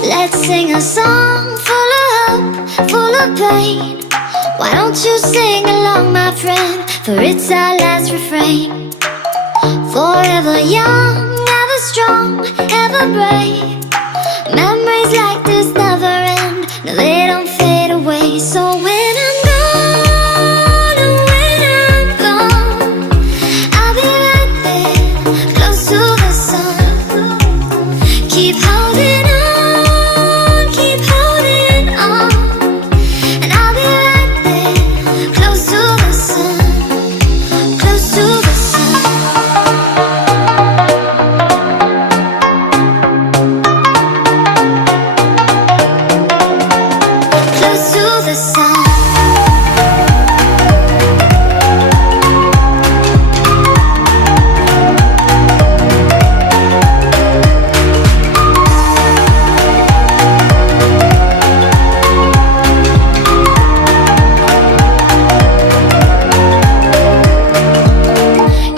Let's sing a song full of hope, full of pain. Why don't you sing along, my friend? For it's our last refrain. Forever young, ever strong, ever brave. Memories like this never end. No, they don't fade away. So when I'm gone, oh, when I'm gone, I'll be right there, close to the sun. Keep holding on, keep holding on, and I'll be right there, close to the sun, close to the sun. Close to the sun.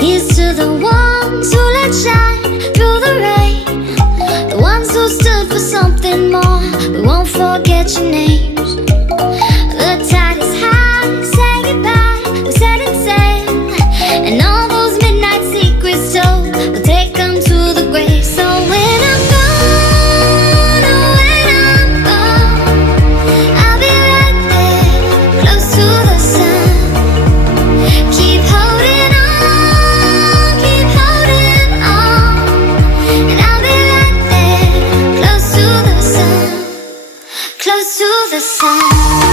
Here's to the ones who let shine through the rain, the ones who stood for something more. We won't forget your names. The tide is high, say goodbye, we set it sail, and all those midnight secrets told, we'll take them to the grave. So when I'm gone, oh, when I'm gone, I'll be right there, close to the sun. Keep holding on, keep holding on, and I'll be right there, close to the sun, close to the sun.